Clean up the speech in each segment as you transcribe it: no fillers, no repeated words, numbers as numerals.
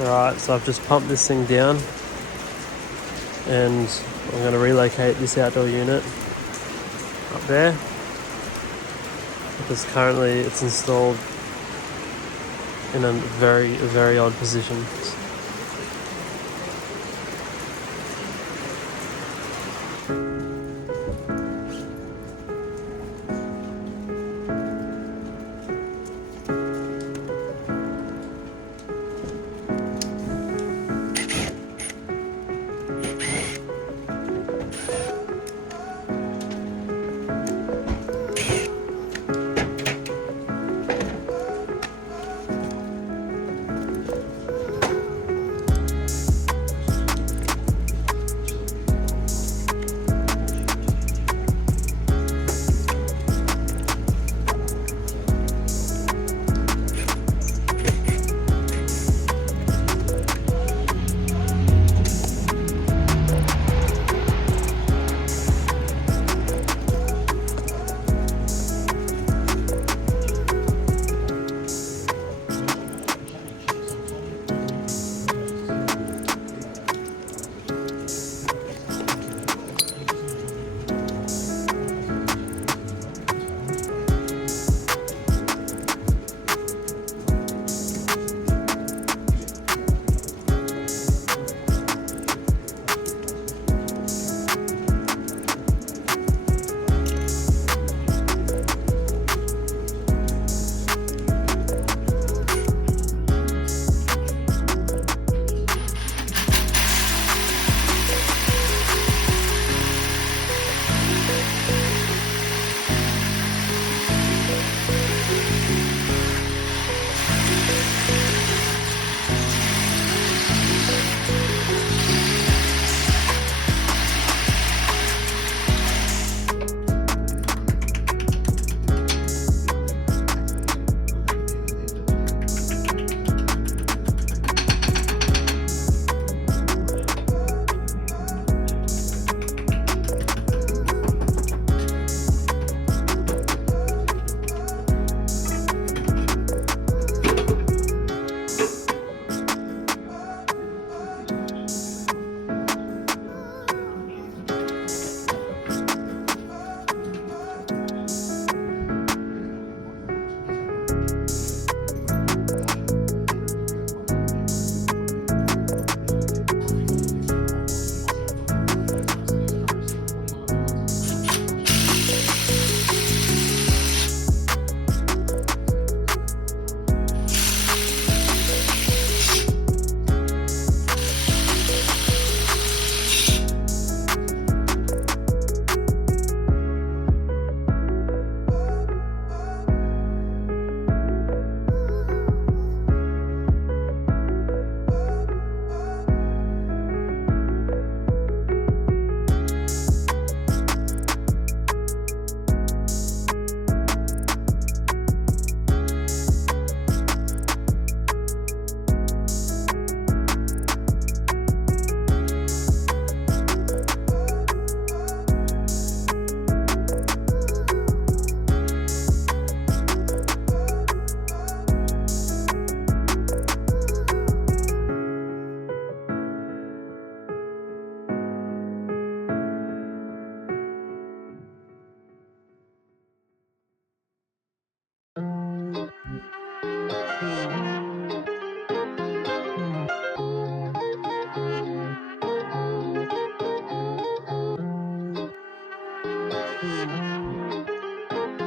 Alright, so I've just pumped this thing down and I'm going to relocate this outdoor unit up there because currently it's installed in a very odd position.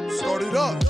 Start it up.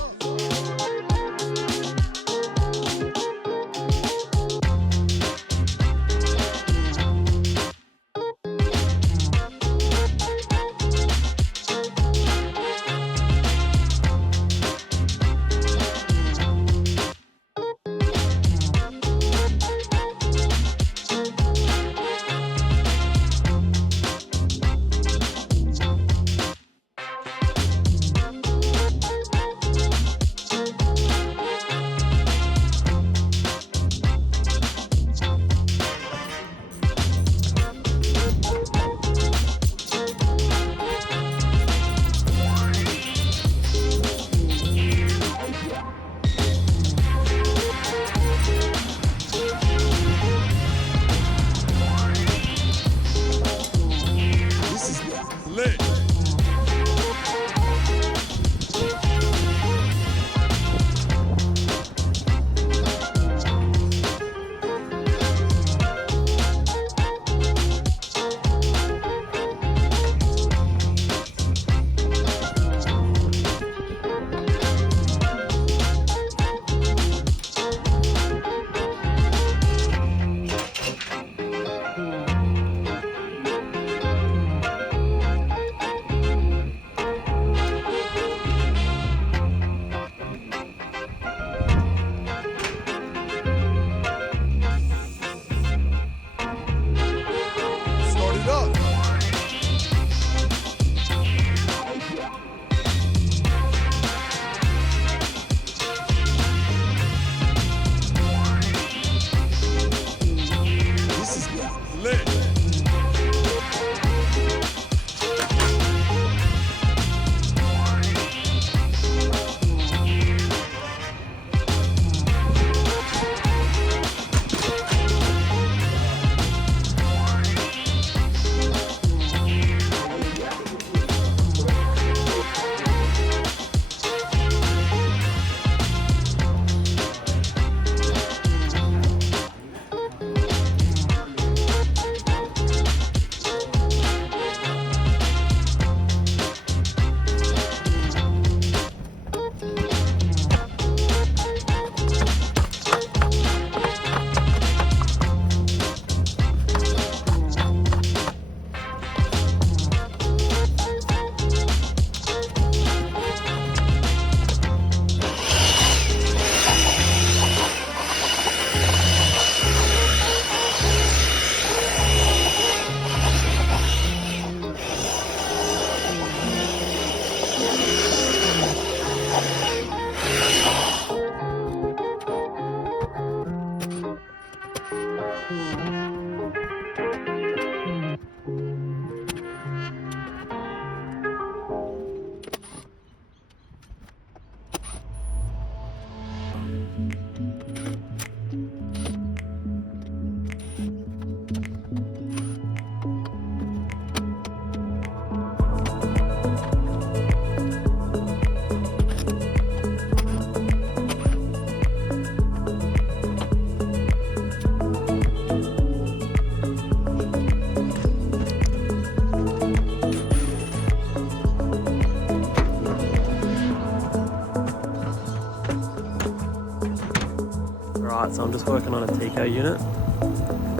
apart. So I'm just working on a Tico unit.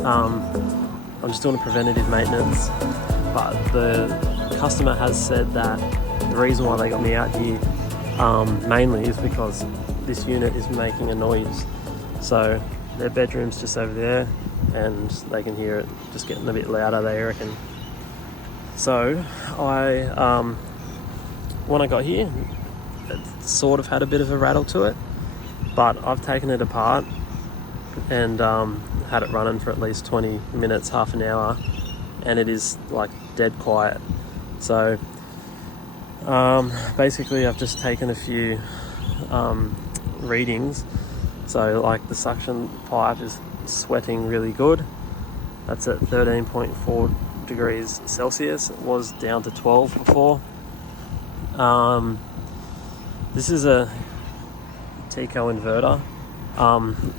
I'm just doing a preventative maintenance, but the customer has said that the reason why they got me out here mainly is because this unit is making a noise. So their bedroom's just over there and they can hear it just getting a bit louder, they reckon. So when I got here, it sort of had a bit of a rattle to it, but I've taken it apart and had it running for at least 20 minutes, half an hour, and it is like dead quiet. So basically I've just taken a few readings. So like the suction pipe is sweating really good. That's at 13.4 degrees Celsius. It was down to 12 before. This is a Tico inverter.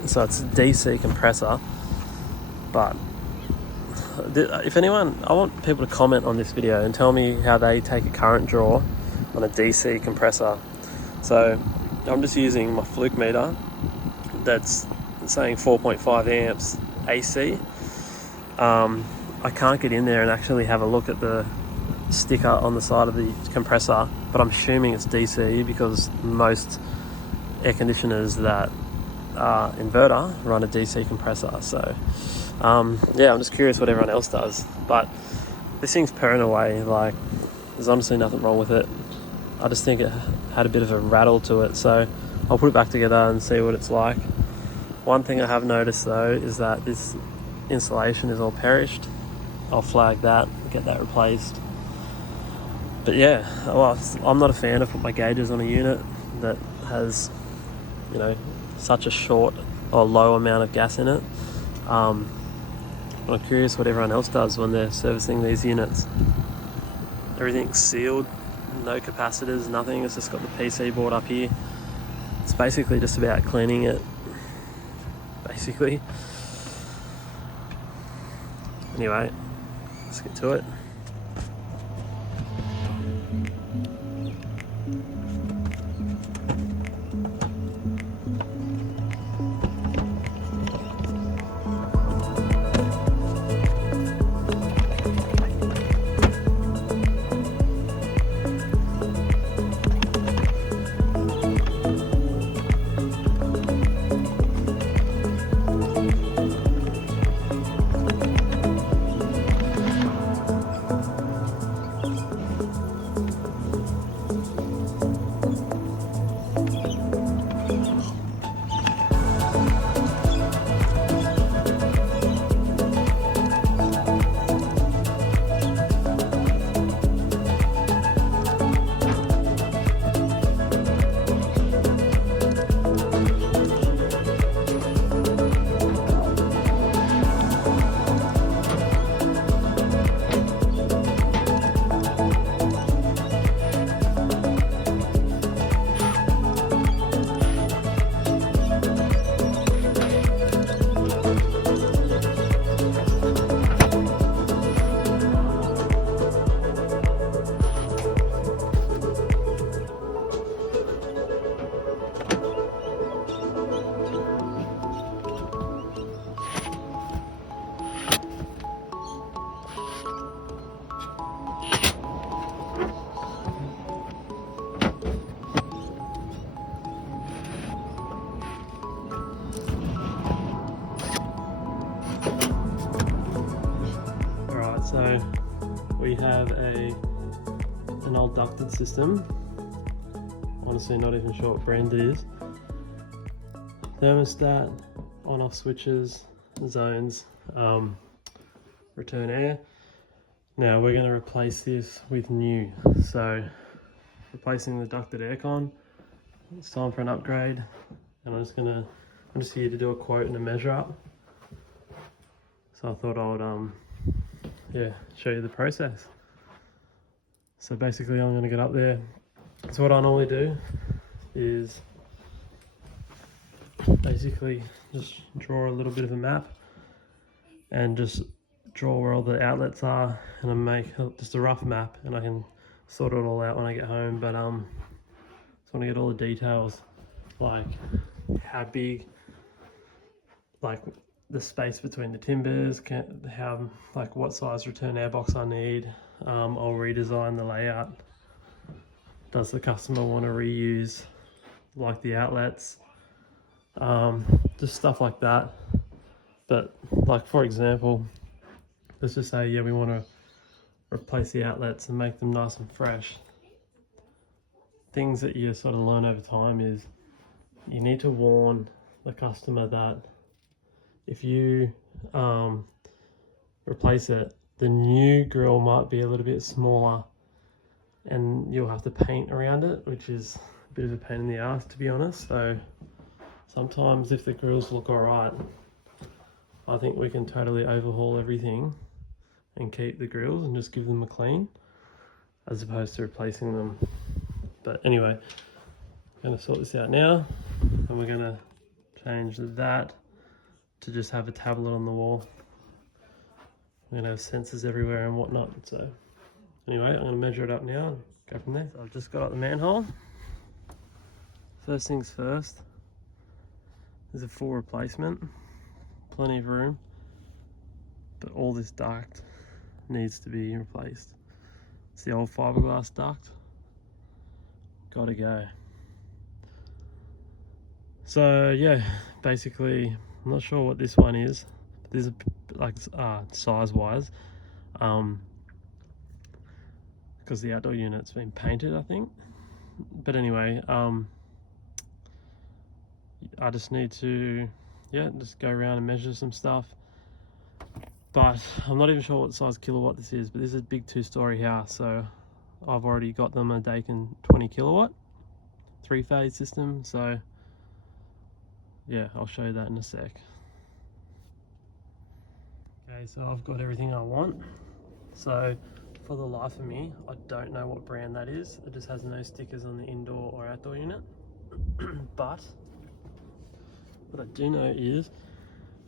So it's a DC compressor, but if anyone, I want people to comment on this video and tell me how they take a current draw on a DC compressor. So I'm just using my fluke meter that's saying 4.5 amps AC. I can't get in there and actually have a look at the sticker on the side of the compressor, but I'm assuming it's DC because most air conditioners that are inverter run a DC compressor. So yeah, I'm just curious what everyone else does, but this thing's purring away. Like, there's honestly nothing wrong with it. I just think it had a bit of a rattle to it, so I'll put it back together and see what it's like. One thing I have noticed though is that this insulation is all perished. I'll flag that, get that replaced. But yeah, well, I'm not a fan of putting my gauges on a unit that has, you know, such a short or low amount of gas in it. I'm curious what everyone else does when they're servicing these units. Everything's sealed, no capacitors, nothing. It's just got the PC board up here. It's basically just about cleaning it, basically. Anyway, let's get to it. So we have an old ducted system. Honestly, not even sure what brand it is. Thermostat, on-off switches, zones, return air. Now we're going to replace this with new. So replacing the ducted aircon. It's time for an upgrade, and I'm just here to do a quote and a measure up. So I thought I would show you the process. So basically I'm going to get up there. So what I normally do is basically just draw a little bit of a map and just draw where all the outlets are, and I make just a rough map, and I can sort it all out when I get home. But just want to get all the details, like how big like the space between the timbers, how like what size return airbox I need. I'll redesign the layout. Does the customer want to reuse like the outlets? Just stuff like that. But like for example, let's just say, yeah, we want to replace the outlets and make them nice and fresh. Things that you sort of learn over time is you need to warn the customer that if you replace it, the new grill might be a little bit smaller and you'll have to paint around it, which is a bit of a pain in the ass, to be honest. So sometimes if the grills look alright, I think we can totally overhaul everything and keep the grills and just give them a clean as opposed to replacing them. But anyway, I'm going to sort this out now, and we're going to change that to just have a tablet on the wall. We're going to have sensors everywhere and whatnot. So anyway, I'm going to measure it up now and go from there. So I've just got up the manhole. First things first, there's a full replacement, plenty of room, but all this duct needs to be replaced. It's the old fiberglass duct. Gotta go. So yeah, basically, I'm not sure what this one is. But this is like size wise, because the outdoor unit's been painted, I think. But anyway, I just need to, yeah, just go around and measure some stuff. But I'm not even sure what size kilowatt this is, but this is a big 2-story house, so I've already got them a Dakin 20 kilowatt 3-phase system. So yeah, I'll show you that in a sec. Okay, so I've got everything I want. So for the life of me, I don't know what brand that is. It just has no stickers on the indoor or outdoor unit. But what I do know is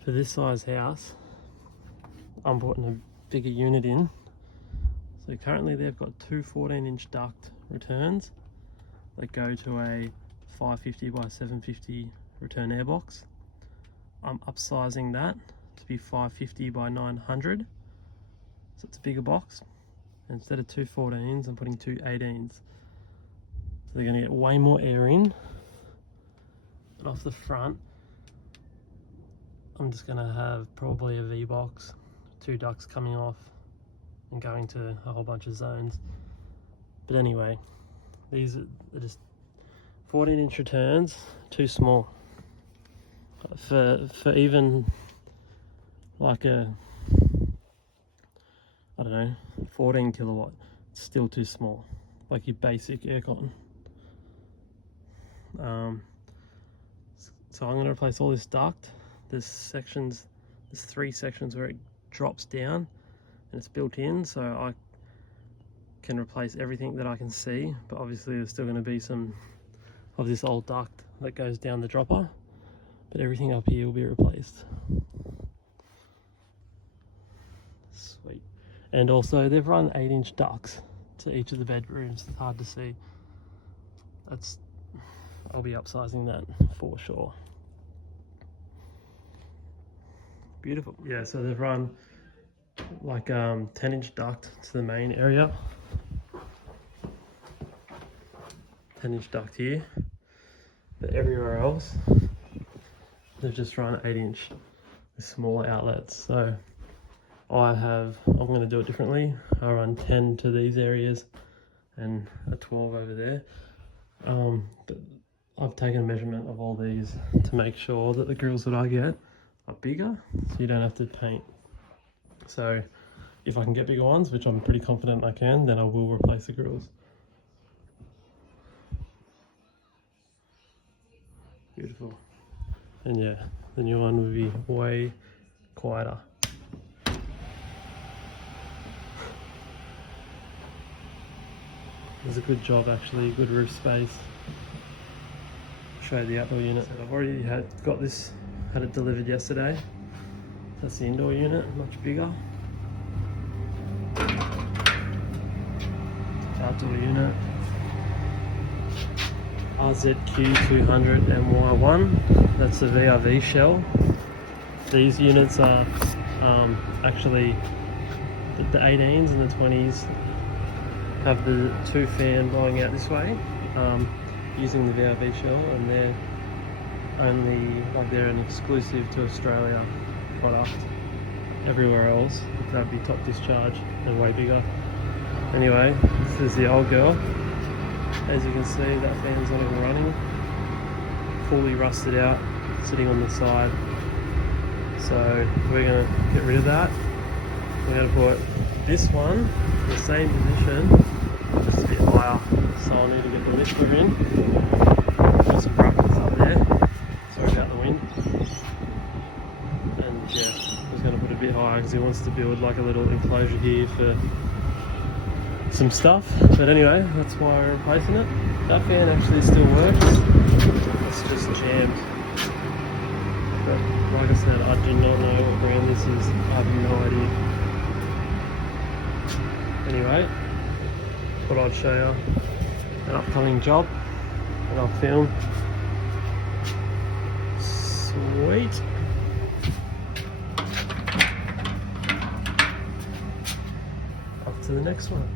for this size house, I'm putting a bigger unit in. So currently they've got two 14-inch duct returns that go to a 550 by 750 return airbox. I'm upsizing that to be 550 by 900. So it's a bigger box. And instead of two 14s, I'm putting two 18s. So they're going to get way more air in. And off the front, I'm just going to have probably a V-box, 2 ducts coming off and going to a whole bunch of zones. But anyway, these are just 14-inch returns, too small. For even like a, I don't know, 14 kilowatt, it's still too small, like your basic aircon. So I'm going to replace all this duct. There's 3 sections where it drops down and it's built in, so I can replace everything that I can see, but obviously there's still going to be some of this old duct that goes down the dropper, but everything up here will be replaced. Sweet. And also they've run 8-inch ducts to each of the bedrooms. It's hard to see. I'll be upsizing that for sure. Beautiful. Yeah, so they've run like 10-inch duct to the main area, 10-inch duct here, but everywhere else they've just run 8-inch with smaller outlets. So I'm going to do it differently. I run 10 to these areas and a 12 over there. But I've taken a measurement of all these to make sure that the grills that I get are bigger, so you don't have to paint. So if I can get bigger ones, which I'm pretty confident I can, then I will replace the grills. Beautiful. And yeah, the new one will be way quieter. There's a good job actually, good roof space. Show you the outdoor unit. So I've already had it delivered yesterday. That's the indoor unit, much bigger. Outdoor unit. RZQ200 MY1. That's the VRV shell. These units are actually the 18s and the 20s have the 2 fan blowing out this way, using the VRV shell, and they're only they're an exclusive to Australia product. Everywhere else that'd be top discharge and way bigger. Anyway, this is the old girl. As you can see, that fan's not even running, fully rusted out, sitting on the side. So we're going to get rid of that. We're going to put this one in the same position, just a bit higher. So I'll need to get the lifter in. Got some brackets up there. Sorry about the wind. And yeah, I was going to put it a bit higher because he wants to build like a little enclosure here for some stuff. But anyway, that's why we're replacing it. That fan actually still works. It's just jammed. But like I said, I do not know what brand this is. I have no idea. Anyway, thought I'd show you an upcoming job that I'll film. Sweet. Up to the next one.